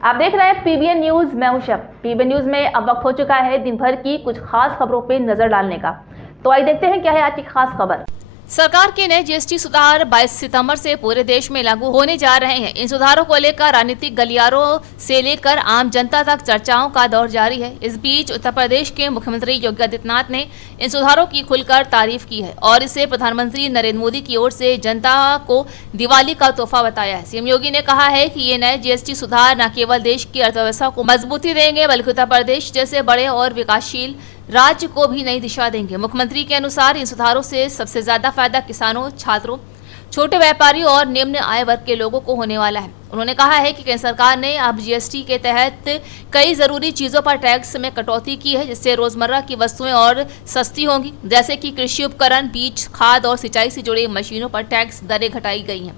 आप देख रहे हैं पीबीएन न्यूज। मैं हूं शब। पीबीएन न्यूज में अब वक्त हो चुका है दिन भर की कुछ खास खबरों पे नजर डालने का। तो आइए देखते हैं क्या है आज की खास खबर। सरकार के नए जीएसटी सुधार 22 सितंबर से पूरे देश में लागू होने जा रहे हैं। इन सुधारों को लेकर राजनीतिक गलियारों से लेकर आम जनता तक चर्चाओं का दौर जारी है। इस बीच उत्तर प्रदेश के मुख्यमंत्री योगी आदित्यनाथ ने इन सुधारों की खुलकर तारीफ की है और इसे प्रधानमंत्री नरेंद्र मोदी की ओर से जनता को दिवाली का तोहफा बताया है। सीएम योगी ने कहा है कि ये नए जीएसटी सुधार न केवल देश की अर्थव्यवस्था को मजबूती देंगे बल्कि उत्तर प्रदेश जैसे बड़े और विकासशील राज्य को भी नई दिशा देंगे। मुख्यमंत्री के अनुसार इन सुधारों से सबसे ज्यादा फायदा किसानों, छात्रों, छोटे व्यापारियों और निम्न आय वर्ग के लोगों को होने वाला है। उन्होंने कहा है कि केंद्र सरकार ने अब जीएसटी के तहत कई जरूरी चीजों पर टैक्स में कटौती की है, जिससे रोजमर्रा की वस्तुएं और सस्ती होंगी, जैसे कि कृषि उपकरण, बीज, खाद और सिंचाई से जुड़ी मशीनों पर टैक्स दरें घटाई गई हैं,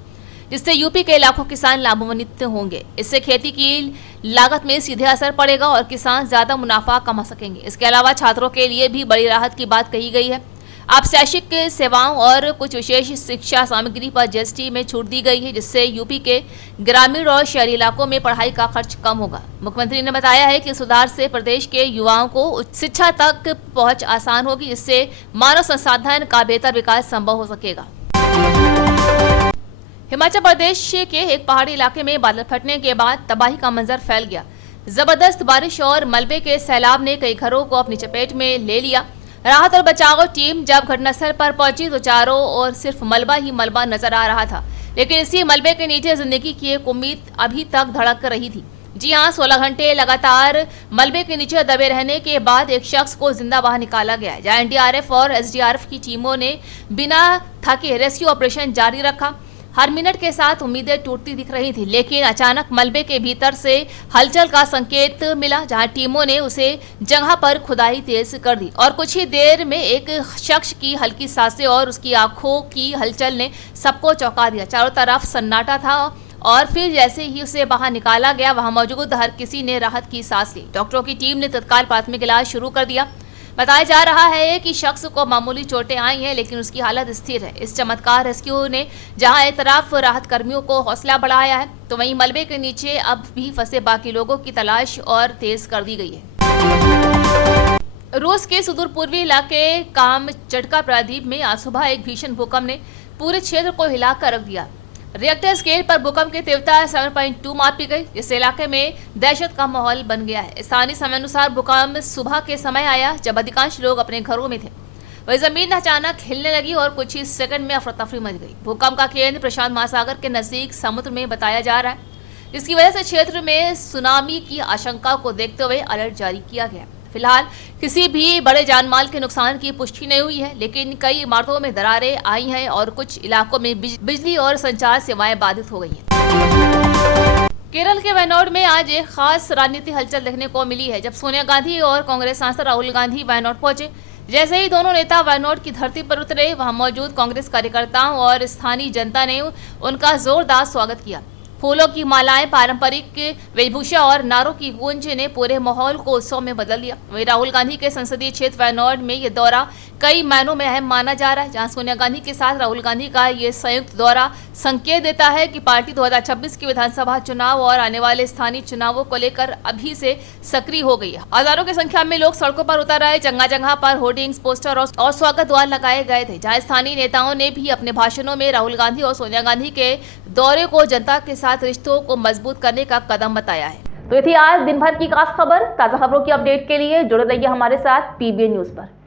जिससे यूपी के लाखों किसान लाभान्वित होंगे। इससे खेती की लागत में सीधे असर पड़ेगा और किसान ज्यादा मुनाफा कमा सकेंगे। इसके अलावा छात्रों के लिए भी बड़ी राहत की बात कही गई है। अब शैक्षिक सेवाओं और कुछ विशेष शिक्षा सामग्री पर जीएसटी में छूट दी गई है, जिससे यूपी के ग्रामीण और शहरी इलाकों में पढ़ाई का खर्च कम होगा। मुख्यमंत्री ने बताया है कि सुधार से प्रदेश के युवाओं को उच्च शिक्षा तक पहुंच आसान होगी, जिससे मानव संसाधन का बेहतर विकास संभव हो सकेगा। हिमाचल प्रदेश के एक पहाड़ी इलाके में बादल फटने के बाद तबाही का मंजर फैल गया। जबरदस्त बारिश और मलबे के सैलाब ने कई घरों को अपनी चपेट में ले लिया। राहत और बचाव टीम जब घटनास्थल पर पहुंची तो चारों ओर सिर्फ मलबा ही मलबा नजर आ रहा था, लेकिन इसी मलबे के नीचे जिंदगी की एक उम्मीद अभी तक धड़क रही थी। जी हाँ, 16 घंटे लगातार मलबे के नीचे दबे रहने के बाद एक शख्स को जिंदा बाहर निकाला गया, जहां एनडीआरएफ और एसडीआरएफ की टीमों ने बिना थके रेस्क्यू ऑपरेशन जारी रखा। हर मिनट के साथ उम्मीदें टूटती दिख रही थी, लेकिन अचानक मलबे के भीतर से हलचल का संकेत मिला, जहां टीमों ने उसे जगह पर खुदाई तेज कर दी और कुछ ही देर में एक शख्स की हल्की सांसें और उसकी आंखों की हलचल ने सबको चौंका दिया। चारों तरफ सन्नाटा था और फिर जैसे ही उसे बाहर निकाला गया, वहां मौजूद हर किसी ने राहत की सांस ली। डॉक्टरों की टीम ने तत्काल प्राथमिक इलाज शुरू कर दिया। बताया जा रहा है कि शख्स को मामूली चोटें आई हैं, लेकिन उसकी हालत स्थिर है। इस चमत्कार रेस्क्यू ने जहां एक तरफ राहत कर्मियों को हौसला बढ़ाया है, तो वहीं मलबे के नीचे अब भी फंसे बाकी लोगों की तलाश और तेज कर दी गई है। रूस के सुदूर पूर्वी इलाके काम चटका प्रायद्वीप में आज सुबह एक भीषण भूकंप ने पूरे क्षेत्र को हिलाकर रख दिया। रिएक्टर स्केल पर भूकंप की तीव्रता 7.2 मापी गई, जिससे इलाके में दहशत का माहौल बन गया है। स्थानीय समय अनुसार भूकंप सुबह के समय आया, जब अधिकांश लोग अपने घरों में थे। वही जमीन अचानक हिलने लगी और कुछ ही सेकंड में अफरा तफरी मच गई। भूकंप का केंद्र प्रशांत महासागर के नजदीक समुद्र में बताया जा रहा है, जिसकी वजह से क्षेत्र में सुनामी की आशंका को देखते हुए अलर्ट जारी किया गया। फिलहाल किसी भी बड़े जानमाल के नुकसान की पुष्टि नहीं हुई है, लेकिन कई इमारतों में दरारें आई हैं और कुछ इलाकों में बिजली और संचार सेवाएं बाधित हो गई हैं। केरल के वायनाड में आज एक खास राजनीतिक हलचल देखने को मिली है, जब सोनिया गांधी और कांग्रेस सांसद राहुल गांधी वायनाड पहुंचे। जैसे ही दोनों नेता वायनाड की धरती पर उतरे, वहां मौजूद कांग्रेस कार्यकर्ताओं और स्थानीय जनता ने उनका जोरदार स्वागत किया। फूलों की मालाएं, पारंपरिक वेशभूषा और नारों की गूंज ने पूरे माहौल को उत्सव में बदल दिया। वहीं राहुल गांधी के संसदीय क्षेत्र वायनाड में ये दौरा कई मायनों में अहम माना जा रहा है, जहां सोनिया गांधी के साथ राहुल गांधी का ये संयुक्त दौरा संकेत देता है कि पार्टी 2026 की विधानसभा चुनाव और आने वाले स्थानीय चुनावों को लेकर अभी से सक्रिय हो गई है। हजारों की संख्या में लोग सड़कों पर उतर आए। जगह जगह पर होर्डिंग्स, पोस्टर और स्वागत द्वार लगाए गए थे, जहाँ स्थानीय नेताओं ने भी अपने भाषणों में राहुल गांधी और सोनिया गांधी के दौरे को जनता के साथ रिश्तों को मजबूत करने का कदम बताया है। तो ये थी आज दिन भर की खास खबर। ताजा खबरों की अपडेट के लिए जुड़े रहिए हमारे साथ पीबीएन न्यूज पर।